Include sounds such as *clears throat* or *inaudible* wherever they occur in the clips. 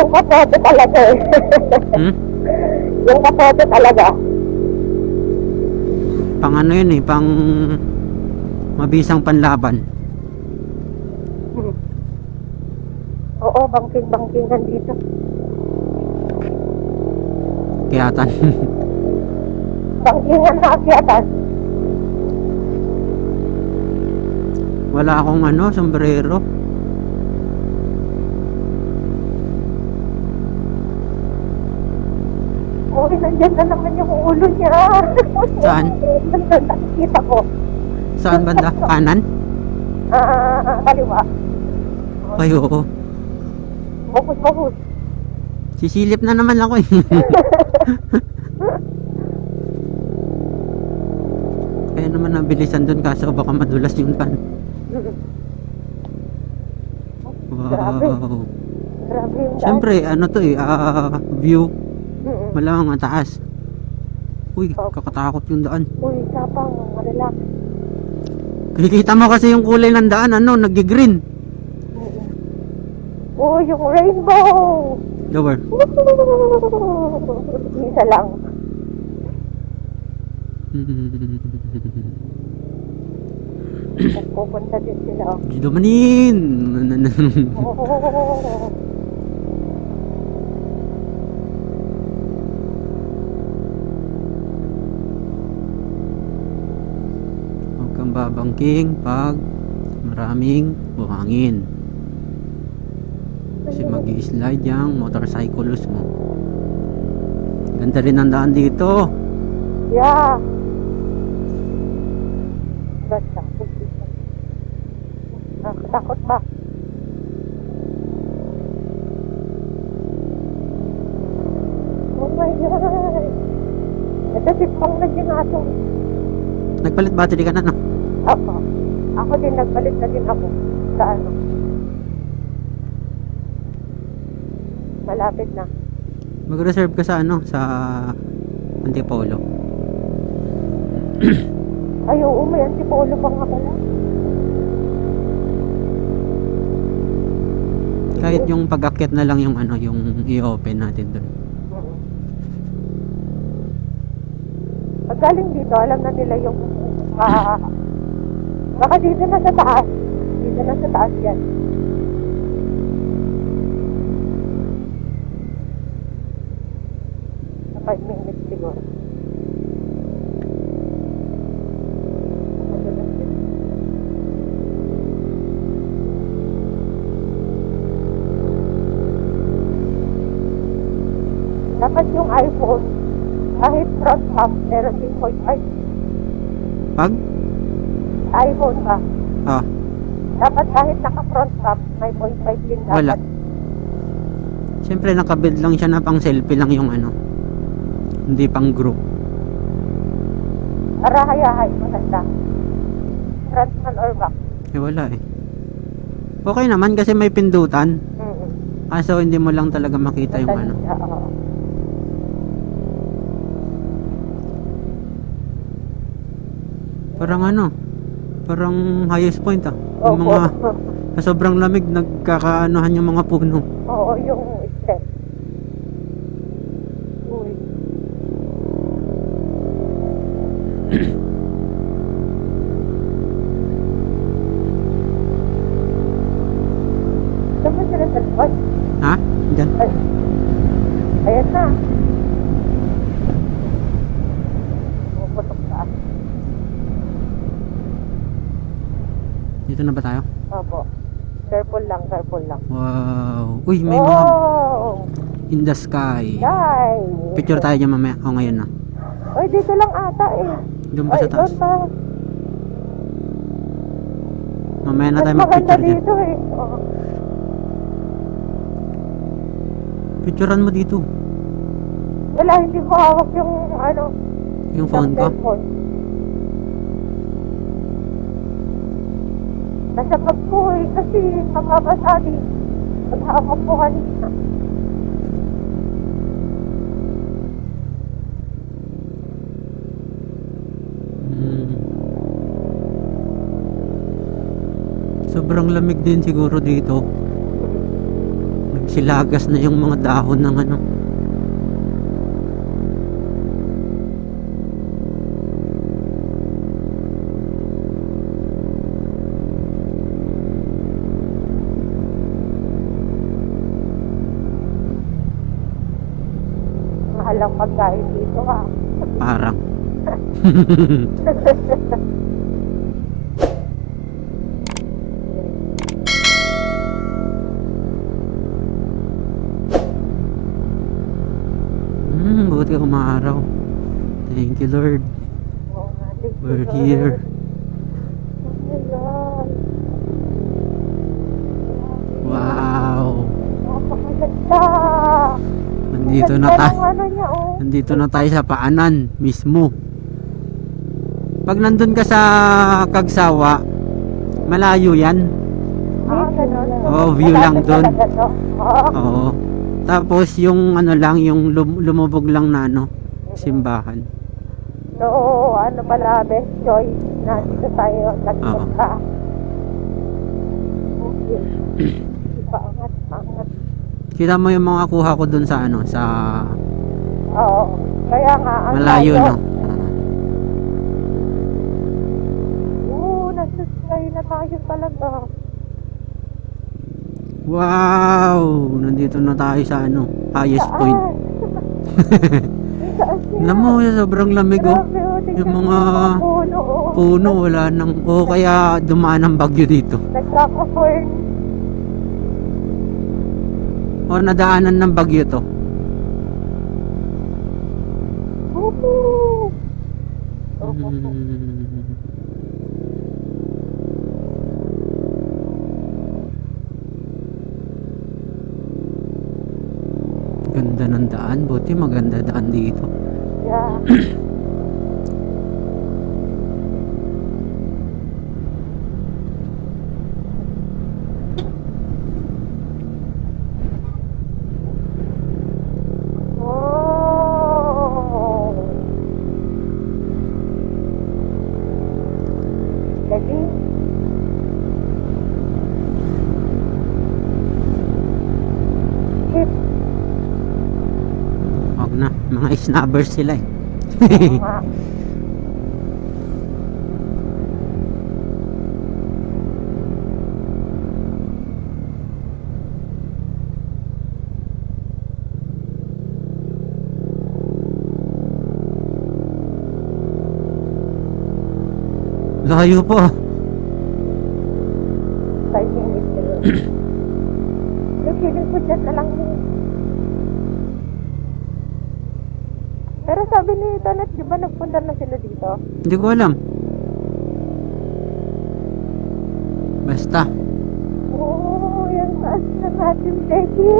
Yung kapote talaga eh. Hmm? *laughs* yung kapote talaga. Pang ano yun eh, pang mabisang panlaban. Hmm. Oo, bangking-bangkingan dito. Kiyatan. *laughs* Bangkingan na akyatan. Wala akong ano, sombrero. Uy, nandyan na naman yung ulo niya. *laughs* Saan? Nakikita ko. Saan banda? Kanan? Ah, kaliwa. Ay, oo. Bukus. Sisilip na naman ako eh. *laughs* Kaya naman nabilisan dun kaso baka madulas yung. Grabe. Wow. Grabe yung daan. Siyempre, ano to eh, ah, view. Malamang mataas. Uy, Oh. kakatakot yung daan. Uy, sapang, relax. Kikita mo kasi yung kulay ng daan, ano, nag-green. Uy, yung rainbow! Lower. *laughs* Isa lang. *laughs* Pupunta din sila. oh. Gidamanin! *laughs* Oh. Kang babangking pag maraming buhangin. Kasi mag slide yung motorcycles mo. Ganda rin ang daan dito. Yeah. Basta. Nakakatakot ba? Oh my God! Ito si Pong na ginatong. Nagpalit battery ka na, no? Ako. Ako din, nagbalik na din ako. Sa ano? Malapit na. Mag-reserve ka sa ano, sa Antipolo. *clears throat* Ay, oo, may antipolo pa nga pala. Kahit yung pag-akyat na lang yung ano, yung i-open natin doon. Oo. Pag galing dito, alam na nila yung ah, baka dito na sa taas. Dito na sa taas yan. 5 minutes siguro. Dapat yung iPhone, kahit front cam, meron din 0.5 Pag? iPhone ka. Ah, Dapat kahit naka-front cam, may 0.5 din dapat. wala. Siyempre nakabid lang siya na pang selfie lang yung ano. Hindi pang group. Para hayahay, maganda. Front man or back. Eh wala eh. Okay naman kasi may pindutan. Mm-mm. Kaso hindi mo lang talaga makita yung ano. Madali, oo. Parang ano, parang highest point ah. Yung Opo. mga, sa sobrang lamig, nagkakaanohan yung mga puno. Oo, yung step. Uy. Saan ba sila sa likod? Ha? Diyan. Ay. Ayan na. Puputok ka. Dito na ba tayo? Opo. Careful lang, careful lang. Wow. Uy, may mga oh! in the sky. Yay! Picture tayo dyan mamaya. O ngayon na. Ay, dito lang ata eh. Doon ba Ay, sa taas? doon pa. Mamaya na Mas tayo maganda mag-picture dyan. dito eh. Oo. Picturean mo dito. Wala, hindi ko hawak yung ano. Yung phone ko. cellphone. Nasa eh, kasi mababasa din. Ko kanina. Hmm. Sobrang lamig din siguro dito. Silagas na yung mga dahon ng ano. Mahal ang pagkain dito ha. Parang. Hmm, buti umaraw. Thank you Lord. We're here. Nandito na tayo. ano niya, oh. Nandito na tayo sa paanan mismo. Pag nandun ka sa Kagsawa, malayo yan. Ah, ganun. Oo, view lang to. Oo. Oo. Tapos yung ano lang, yung lum- lumubog lang na ano, simbahan. So, ano pala, best choice na dito tayo nagpunta. *clears throat* Okay. Kita mo yung mga kuha ko dun sa ano, sa Oo. Kaya nga, ang malayo layo. no. Oo, sky na tayo talaga. Wow! Nandito na tayo sa ano, highest point. Saan? Alam mo, sobrang lamig oh. Grabe, oh, tingnan Yung mo mga puno, oh. Puno, wala nang, o kaya dumaan ang bagyo dito. Nagkaka-fern. O nadaanan ng bagyo to. Hmm. Ganda ng daan, buti maganda daan dito. Yeah. *clears throat* snabbers sila eh. *laughs* Layo po. Five minutes *clears throat* ago. Yung feeling ko dyan na lang yun. Pero sabi ni Tonet, di ba nagpunta na sila dito? Hindi ko alam. Basta. Oo, yan taas na natin, Becky.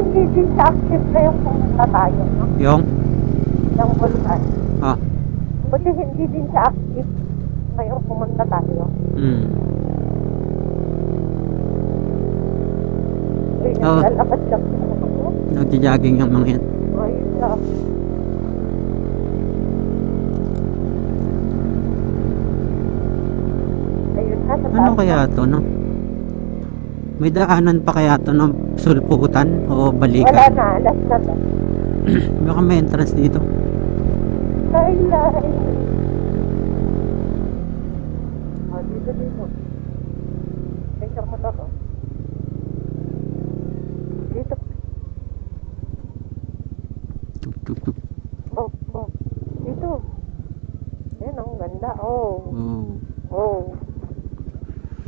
Hindi din sa active na yung pumunta tayo, no? Yung? Ng vulkan. Ah. Buti hindi din sa active ngayong pumunta tayo. Hmm. Uy, Oo. naglalakad lang ako. Nagja-jogging yung mga yan. Ayun lang. Ayun sa Ano kaya to, no? May daanan pa kaya to ng sulputan o Wala balikan? na, last na to. *clears throat* Baka may entrance dito. Lailay. Oh, dito, dito. May isang motor, oh. Dito. Tuk, tuk, tuk. Oh, oh. Dito. Yan, ang ganda. Oh. Oh. Oh.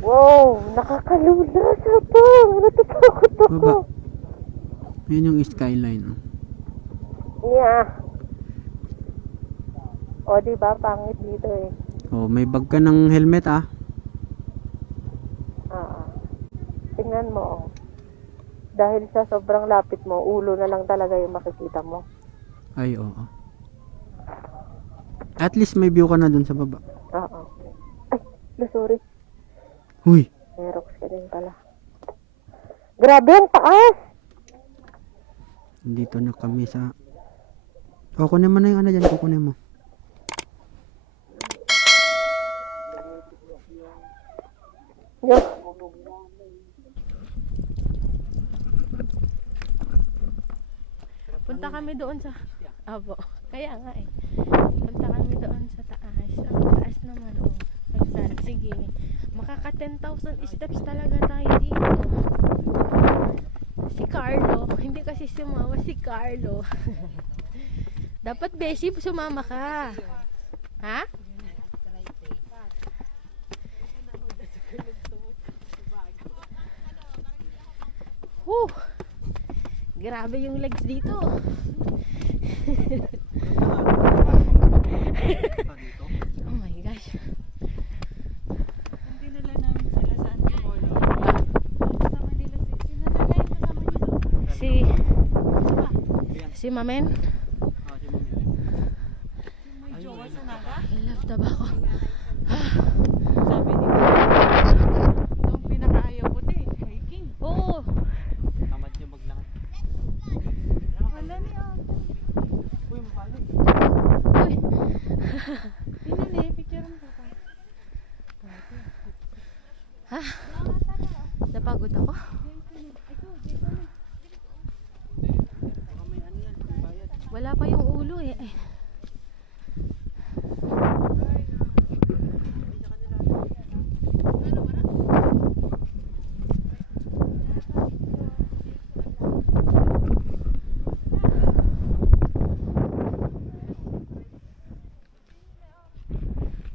Wow, nakakalula sa to. Natatakot ako. Baba. Yun yung skyline. Oh. Yeah. O, di ba pangit dito eh. oh, may bag ka ng helmet ah. Ah. Tingnan mo. oh. Dahil sa sobrang lapit mo, ulo na lang talaga yung makikita mo. Ay, oo. At least may view ka na dun sa baba. Oo. Ay, no, sorry. Huy! Aerox ka din pala. Grabe ang taas! Dito na kami sa O, kunin mo na yung ano dyan, kukunin mo. Yo. Punta kami doon sa... Abo. Kaya nga eh. Punta kami doon sa taas. Ang taas naman oh. Pagsan. Sige. Makaka 10,000 steps talaga tayo dito. Si Carlo. *laughs* Hindi kasi sumama si Carlo. *laughs* Dapat Beshi sumama ka. Ha? Whew. Grabe yung legs dito. *laughs* Oh my gosh. Hindi nila namin sila sa Antipolo. Kasama nila si... Sino na lang kasama niyo doon? Si Si Mamen. May jowa sa Naga? Love tobacco. Sabi ni Itong pinakaayaw ko din. Hiking. Oo. Tamad niya maglakad. Wala niya. Uy, mapali. Uy. Hindi picture mo pa. Ha? Napagod ako. Wala pa yung ulo eh. Eh.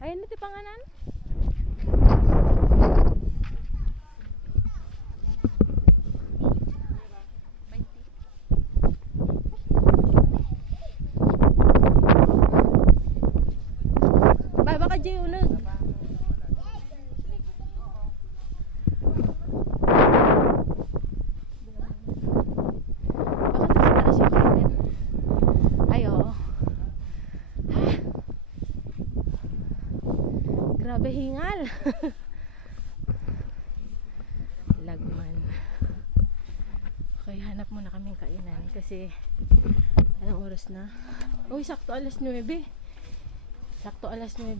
Ayun ito panganan? Ba, baka Jay unag. Baka nasa taas yung kanan. Ay, oo. Ha? Grabe hingal. *laughs* Lagman. Okay, hanap muna kaming kainan kasi anong oras na? Uy, sakto alas 9. Sakto alas 9.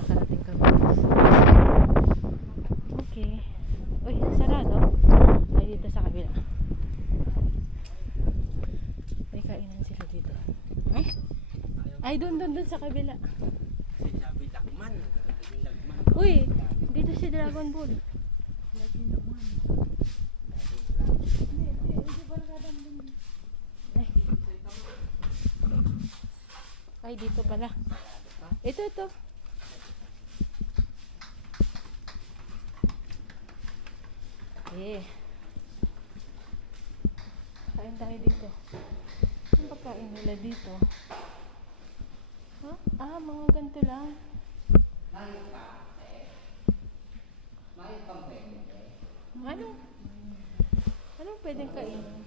Nakarating kami. Okay. Uy, sarado. Ay, dito sa kabila. May kainan sila dito. Ay, ay doon, doon, doon sa kabila. Uy, dito si Dragon Ball. Ay. Dito pala. Ito, ito. Eh. Kain tayo dito. Ano ba kain nila dito? Ha? Ah, mga ganito lang. Ano? Anong pwedeng kainin?